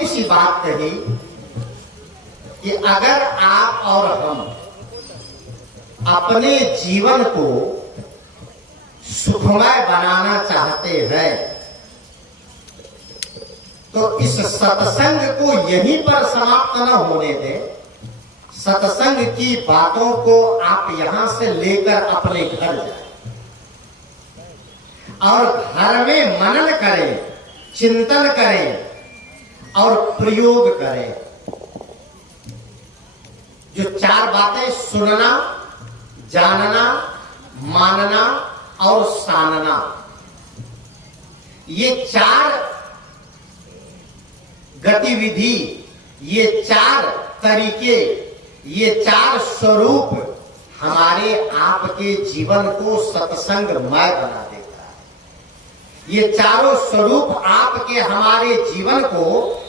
छोटी सी बात कही कि अगर आप और हम अपने जीवन को सुखमय बनाना चाहते हैं तो इस सत्संग को यहीं पर समाप्त न होने दें। सत्संग की बातों को आप यहां से लेकर अपने घर जाएं और घर में मनन करें, चिंतन करें और प्रयोग करें। जो 4 बातें सुनना, जानना, मानना और सानना, ये 4 गतिविधि, ये 4 तरीके, ये 4 स्वरूप हमारे आपके जीवन को सत्संगमय बना देता है। ये चारों स्वरूप आपके हमारे जीवन को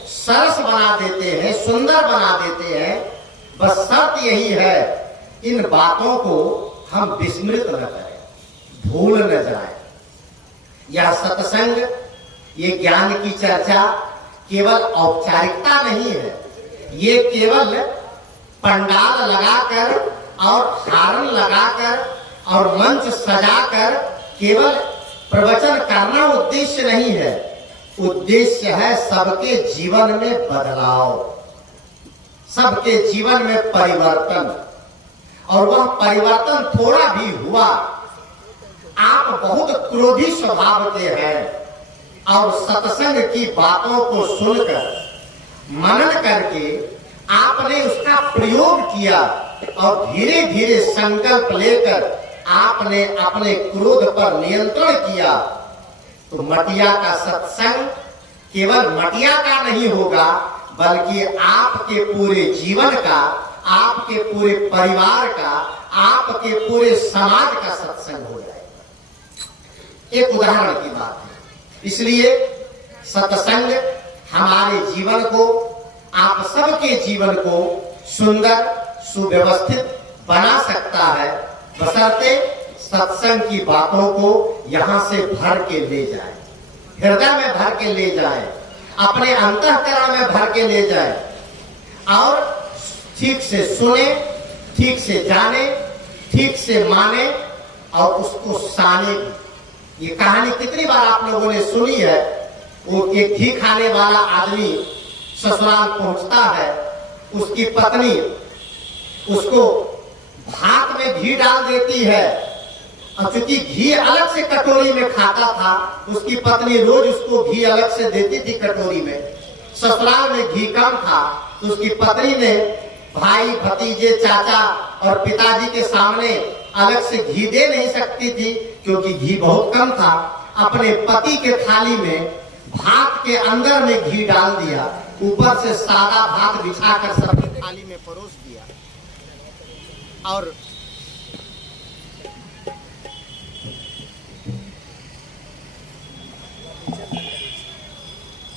सरस बना देते हैं, सुंदर बना देते हैं। बस शर्त यही है, इन बातों को हम विस्मृत न करें, भूल न जाए। यह सत्संग, ये ज्ञान की चर्चा केवल औपचारिकता नहीं है, ये केवल पंडाल लगाकर और हारण लगाकर और मंच सजाकर केवल प्रवचन करना उद्देश्य नहीं है। उद्देश्य है सबके जीवन में बदलाव, सबके जीवन में परिवर्तन। और वह परिवर्तन थोड़ा भी हुआ, आप बहुत क्रोधी स्वभाव के हैं और सत्संग की बातों को सुनकर मनन करके आपने उसका प्रयोग किया और धीरे धीरे संकल्प लेकर आपने अपने क्रोध पर नियंत्रण किया, तो मटिया का सत्संग केवल मटिया का नहीं होगा, बल्कि आपके पूरे जीवन का, आपके पूरे परिवार का, आपके पूरे समाज का सत्संग हो जाएगा। एक उदाहरण की बात है, इसलिए सत्संग हमारे जीवन को, आप सबके जीवन को सुंदर सुव्यवस्थित बना सकता है, बशर्ते सत्संग की बातों को यहां से भर के ले जाए, हृदय में भर के ले जाए, अपने अंतःकरण में भर के ले जाए और ठीक से सुने, ठीक से जाने, ठीक से माने और उसको साने। ये कहानी कितनी बार आप लोगों ने सुनी है। वो एक घी खाने वाला आदमी ससुराल पहुंचता है, उसकी पत्नी उसको भात में घी डाल देती है और चूंकि घी अलग से कटोरी में खाता था, उसकी पत्नी रोज उसको घी अलग से देती थी कटोरी में। ससुराल में घी कम था तो उसकी पत्नी ने भाई, भतीजे, चाचा और पिताजी के सामने अलग से घी दे नहीं सकती थी क्योंकि घी बहुत कम था। अपने पति के थाली में भात के अंदर में घी डाल दिया, ऊपर से सादा भात बिछाकर सबकी थाली में परोस दिया और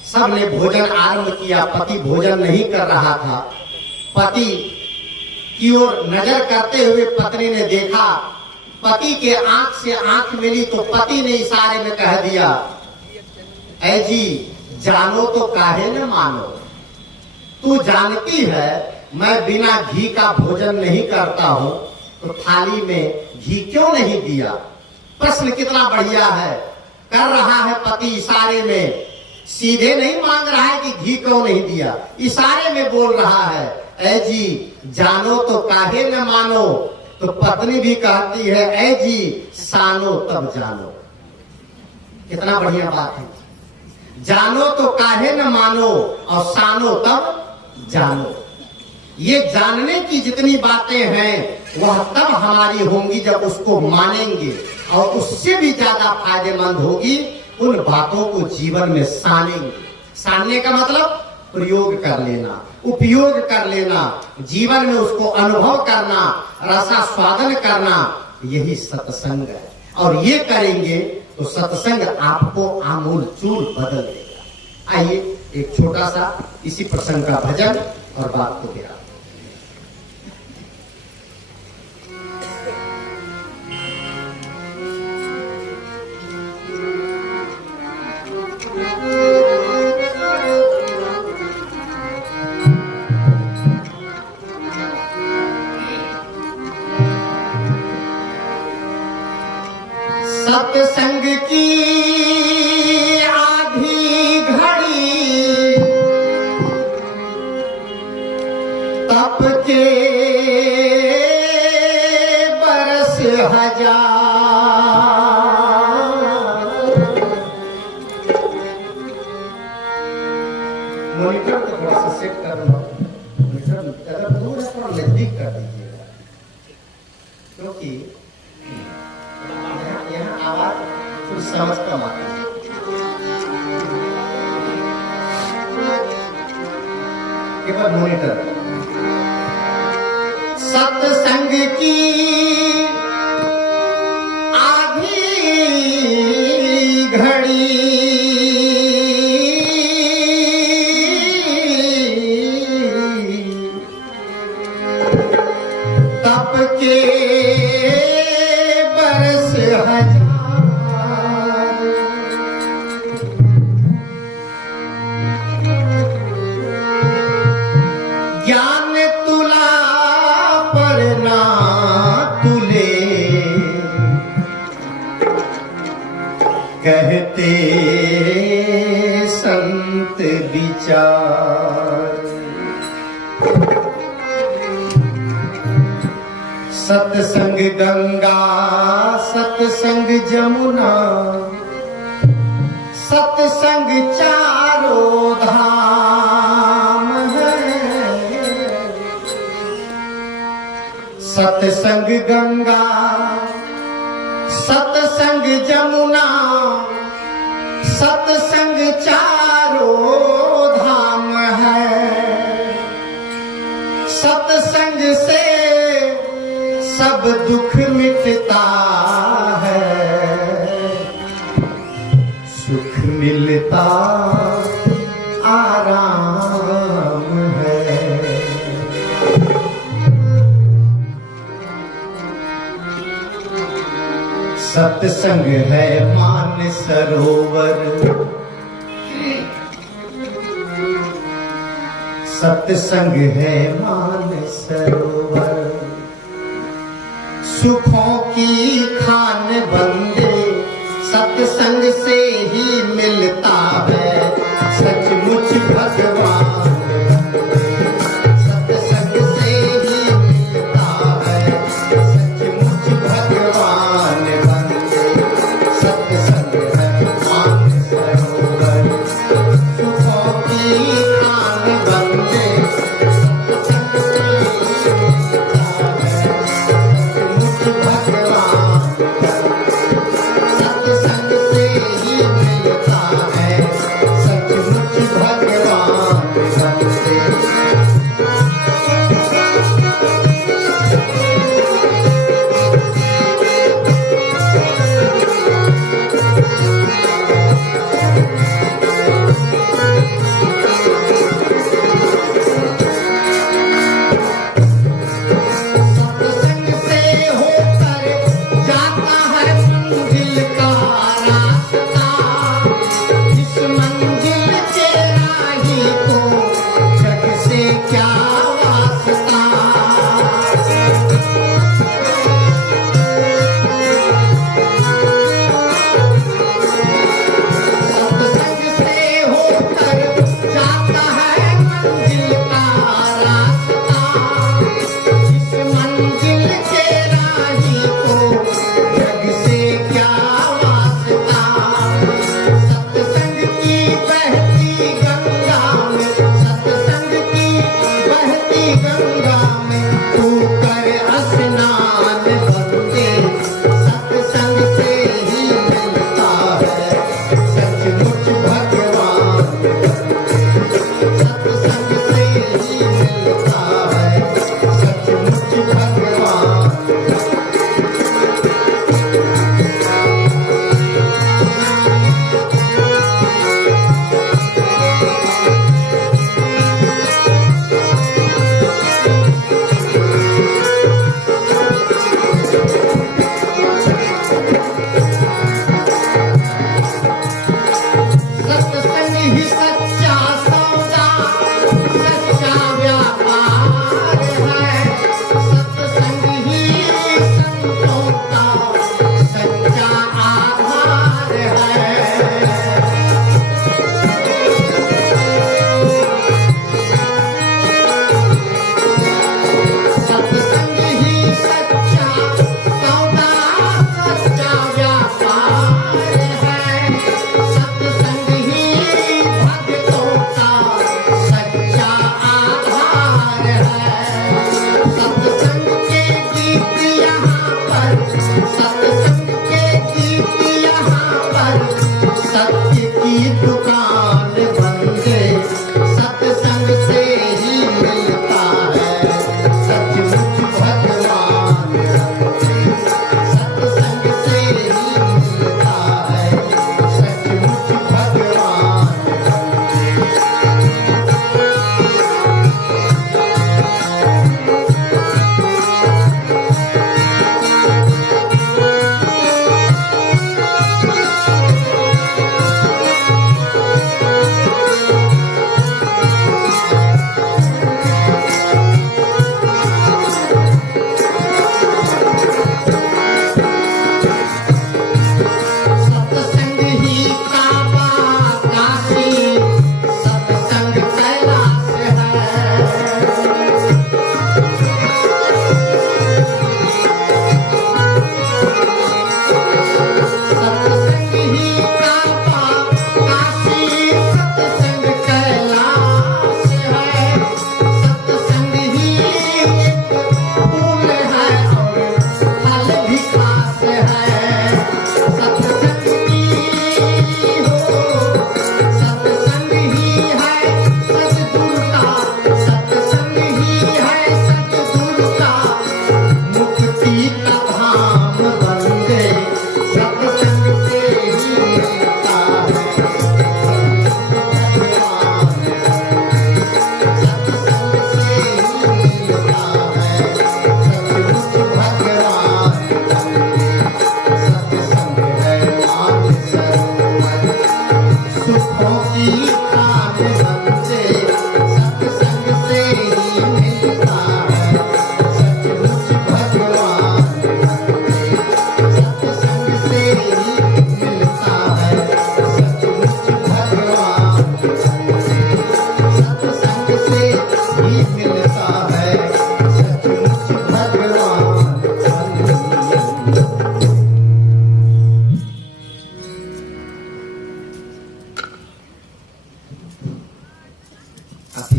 सबने भोजन आरंभ किया। पति भोजन नहीं कर रहा था। पति की ओर नजर करते हुए पत्नी ने देखा, पति के आंख से आंख मिली तो पति ने इशारे में कह दिया, ऐ जी जानो तो काहे न मानो, तू जानती है मैं बिना घी का भोजन नहीं करता हूँ, तो थाली में घी क्यों नहीं दिया। प्रश्न कितना बढ़िया है, कर रहा है पति इशारे में, सीधे नहीं मांग रहा है कि घी क्यों नहीं दिया, इशारे में बोल रहा है, ऐ जी जानो तो काहे न मानो। तो पत्नी भी कहती है, ऐ जी सानो तब जानो। कितना बढ़िया बात है, जानो तो काहे न मानो और सानो तब जानो। ये जानने की जितनी बातें हैं वह तब हमारी होंगी जब उसको मानेंगे, और उससे भी ज्यादा फायदेमंद होगी उन बातों को जीवन में सानेंगे। सानने का मतलब प्रयोग कर लेना, उपयोग कर लेना, जीवन में उसको अनुभव करना, रसास्वादन करना, यही सत्संग है। और ये करेंगे तो सत्संग आपको आमूल चूर बदल देगा। आइए एक छोटा सा इसी प्रसंग का भजन और बात को गिरा। सत्संग की आधी घड़ी तप के बरस हजार। मॉनिटर को थोड़ा सा सेट कर लो, मॉनिटर अगर दूर है थोड़ा नजदीक कर दीजिएगा, क्योंकि यहाँ आवाज कुछ समझ कम आती है। केवल मॉनिटर। सत्संग की आधी घड़ी तप के बरस हजार। ज्ञान तुला पर ना तुले कहते संत विचार। सत्संग गंगा सत्संग जमुना सत्संग चारों धाम है। सत्संग गंगा सत्संग जमुना सत्संग चारों धाम है। सत्संग से सब दुख मिटता है, सुख मिलता आराम है। सत्संग है मान सरोवर, सत्संग है मान सरोवर। सुखों की खान बंदे सत्संग से ही मिलता है। सचमुच भगवान सत्संग से ही मिलता है। सचमुच भगवान बंदे सत्संग है मान सरोवर। सुखों की खान बंदे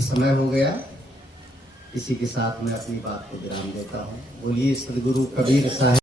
समय हो गया, इसी के साथ मैं अपनी बात को विराम देता हूँ। बोलिए सदगुरु कबीर साहब।